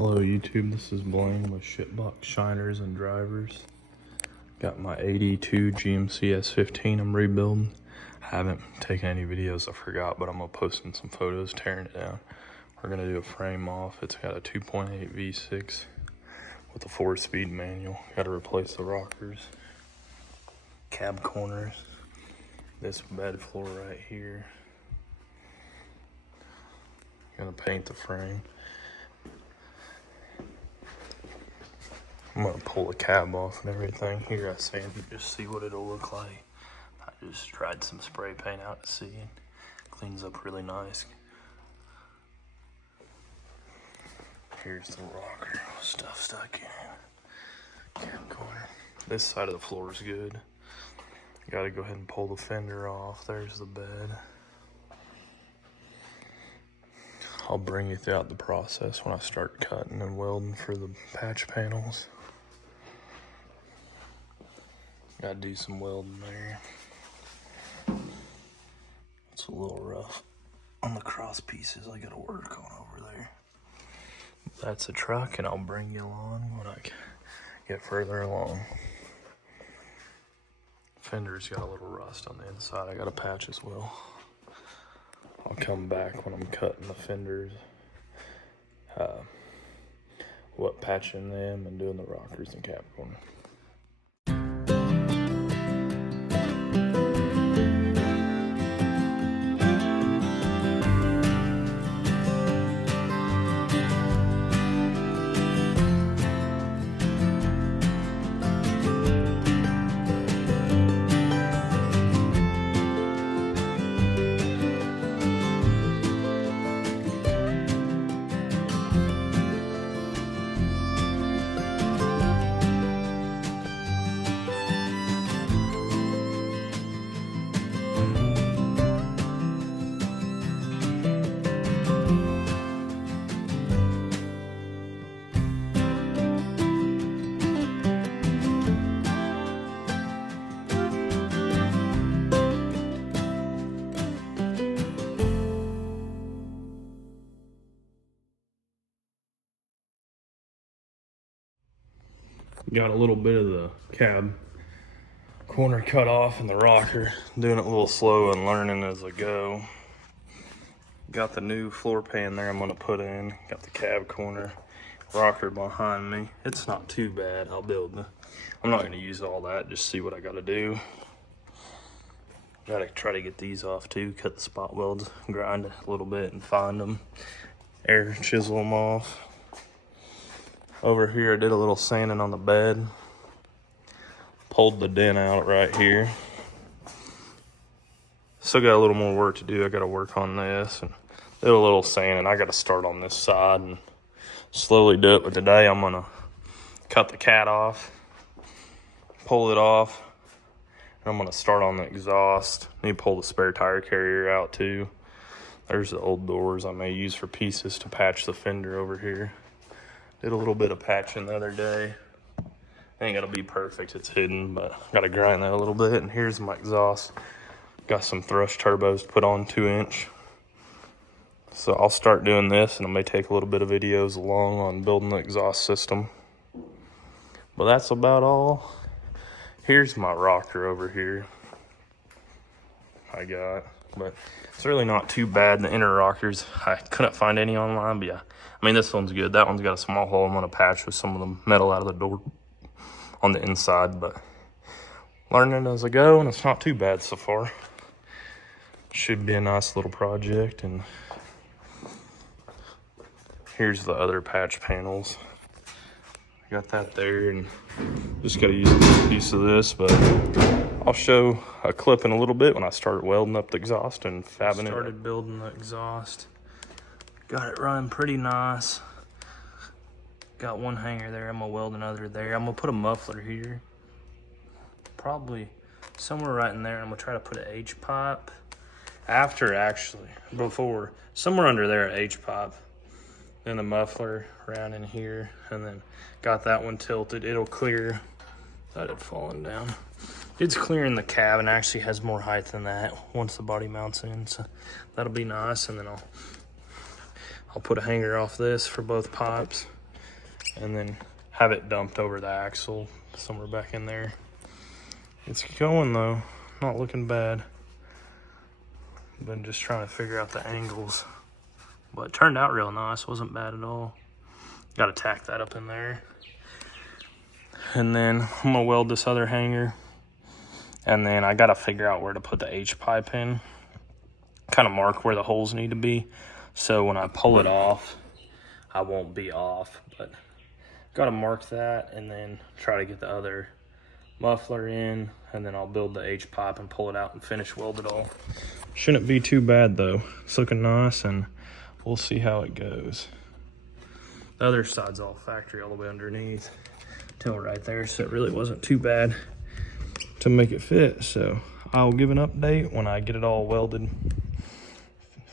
Hello YouTube, this is Blaine with Shitbox Shiners and Drivers. Got my 82 GMC S15 I'm rebuilding. I haven't taken any videos, I forgot, but I'm gonna post in some photos tearing it down. We're gonna do a frame off. It's got a 2.8 V6 with a 4-speed manual. Gotta replace the rockers, cab corners, this bed floor right here. Gonna paint the frame. I'm gonna pull the cab off and everything. Here I sanded just see what it'll look like. I just tried some spray paint out to see it. Cleans up really nice. Here's the rocker, stuff stuck in. Cab corner. This side of the floor is good. Gotta go ahead and pull the fender off. There's the bed. I'll bring you throughout the process when I start cutting and welding for the patch panels. Gotta do some welding there. It's a little rough on the cross pieces I gotta work on over there. That's a truck, and I'll bring you along when I get further along. Fender's got a little rust on the inside I gotta patch as well. I'll come back when I'm cutting the fenders, patching them and doing the rockers and cab corner. Got a little bit of the cab corner cut off and the rocker. Doing it a little slow and learning as I go. Got the new floor pan there I'm gonna put in. Got the cab corner rocker behind me. It's not too bad. I'm not gonna use all that, just see what I gotta do. Gotta try to get these off too, cut the spot welds, grind a little bit and find them. Air chisel them off. Over here, I did a little sanding on the bed. Pulled the dent out right here. Still got a little more work to do. I gotta work on this and did a little sanding. I gotta start on this side and slowly do it. But today I'm gonna cut the cat off, pull it off, and I'm gonna start on the exhaust. Need to pull the spare tire carrier out too. There's the old doors I may use for pieces to patch the fender over here. Did a little bit of patching the other day. Ain't gonna be perfect, it's hidden, but gotta grind that a little bit. And here's my exhaust. Got some thrush turbos to put on 2-inch. So I'll start doing this, and I may take a little bit of videos along on building the exhaust system. But that's about all. Here's my rocker over here I got, but it's really not too bad. The inner rockers, I couldn't find any online, but yeah. I mean, this one's good. That one's got a small hole I'm gonna patch with some of the metal out of the door on the inside, but learning as I go, and it's not too bad so far. Should be a nice little project. And here's the other patch panels. Got that there, and just gotta use a piece of this, but I'll show a clip in a little bit when I start welding up the exhaust and fabbing it. Started building the exhaust. Got it running pretty nice. Got one hanger there, I'm gonna weld another there. I'm gonna put a muffler here. Probably somewhere right in there. I'm gonna try to put an H-pipe. Before, somewhere under there, an H-pipe. Then the muffler around in here, and then got that one tilted. It'll clear. That had fallen down. It's clearing the cab and actually has more height than that once the body mounts in, so that'll be nice. And then I'll put a hanger off this for both pipes. and then have it dumped over the axle somewhere back in there. It's going though, not looking bad. Been just trying to figure out the angles, but it turned out real nice, wasn't bad at all. Got to tack that up in there. And then I'm gonna weld this other hanger, and then I gotta figure out where to put the H pipe in, kind of mark where the holes need to be, so when I pull it off, I won't be off. But gotta mark that and then try to get the other muffler in, and then I'll build the H pipe and pull it out and finish weld it all. Shouldn't be too bad though. It's looking nice, and we'll see how it goes. The other side's all factory all the way underneath till right there, so it really wasn't too bad to make it fit. So I'll give an update when I get it all welded,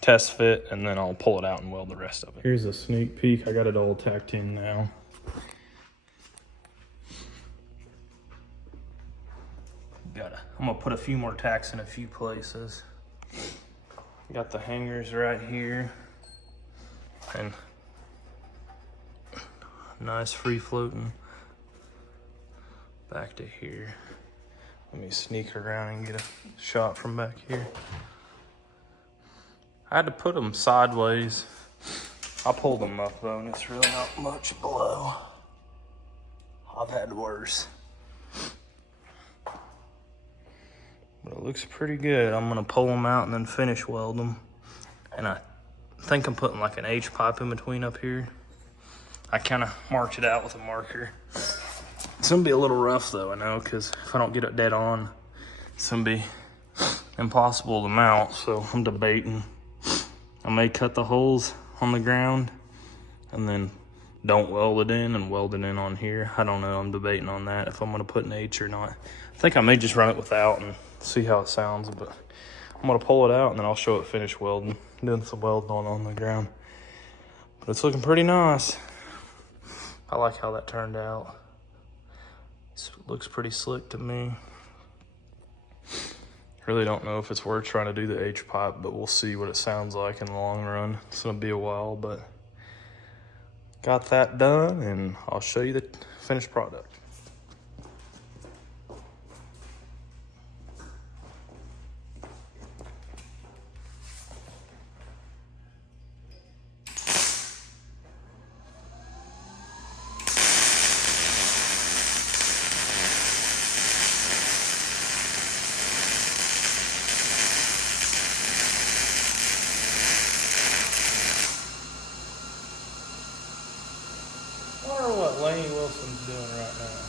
test fit, and then I'll pull it out and weld the rest of it. Here's a sneak peek. I got it all tacked in now. I'm gonna put a few more tacks in a few places. Got the hangers right here, and nice free floating back to here. Let me sneak around and get a shot from back here. I had to put them sideways. I pulled them up though, and it's really not much below. I've had worse. But it looks pretty good. I'm gonna pull them out and then finish weld them. And I think I'm putting like an H pipe in between up here. I kind of marked it out with a marker. It's gonna be a little rough though, I know, because if I don't get it dead on, it's gonna be impossible to mount. So I'm debating. I may cut the holes on the ground and then don't weld it in and weld it in on here. I don't know, I'm debating on that, if I'm gonna put an H or not. I think I may just run it without and see how it sounds, but I'm gonna pull it out and then I'll show it finished welding, doing some welding on the ground. But it's looking pretty nice. I like how that turned out. It looks pretty slick to me. Really don't know if it's worth trying to do the H pipe, but we'll see what it sounds like in the long run. It's gonna be a while, but got that done, and I'll show you the finished product. I wonder what Laney Wilson's doing right now.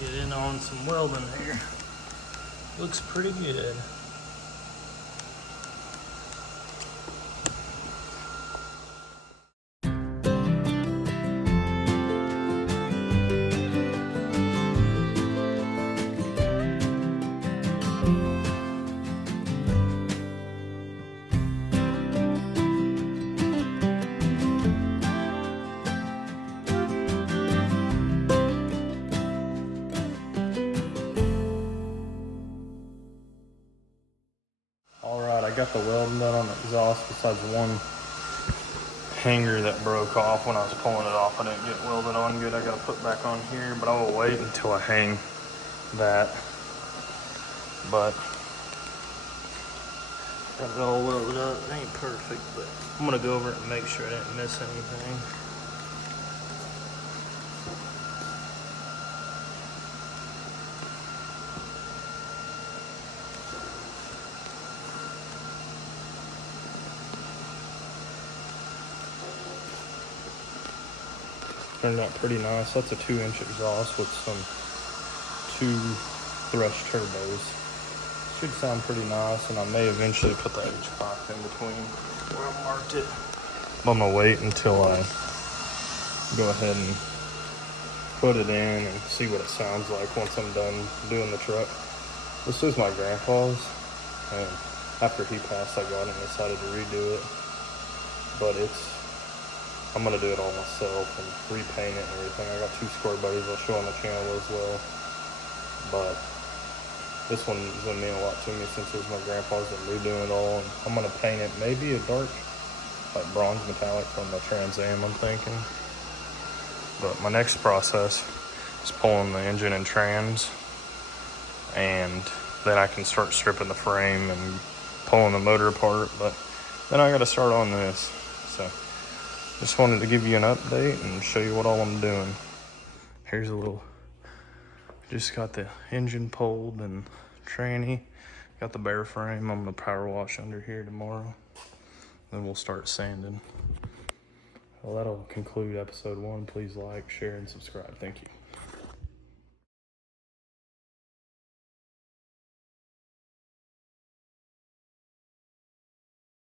Get in on some welding here. Looks pretty good. got the welding done on the exhaust besides one hanger that broke off when I was pulling it off. I didn't get welded on good. I gotta put back on here, but I will wait until I hang that. But got it all welded up. It ain't perfect, but I'm gonna go over it and make sure I didn't miss anything. Turned out pretty nice. That's a 2-inch exhaust with some 2 thrush turbos. Should sound pretty nice, and I may eventually put the H-pipe in between where I marked it. I'm gonna wait until I go ahead and put it in and see what it sounds like once I'm done doing the truck. This is my grandpa's, and after he passed, I got it and decided to redo it. But I'm gonna do it all myself and repaint it and everything. I got 2 score buddies I'll show on the channel as well. But this one is gonna mean a lot to me since it was my grandpa's and redoing it all. And I'm gonna paint it maybe a dark, like bronze metallic from the Trans Am, I'm thinking. But my next process is pulling the engine and trans, and then I can start stripping the frame and pulling the motor apart. But then I gotta start on this. So just wanted to give you an update and show you what all I'm doing. Here's a little, just got the engine pulled and tranny, got the bare frame. I'm gonna power wash under here tomorrow. Then we'll start sanding. Well, that'll conclude episode 1. Please like, share, and subscribe. Thank you.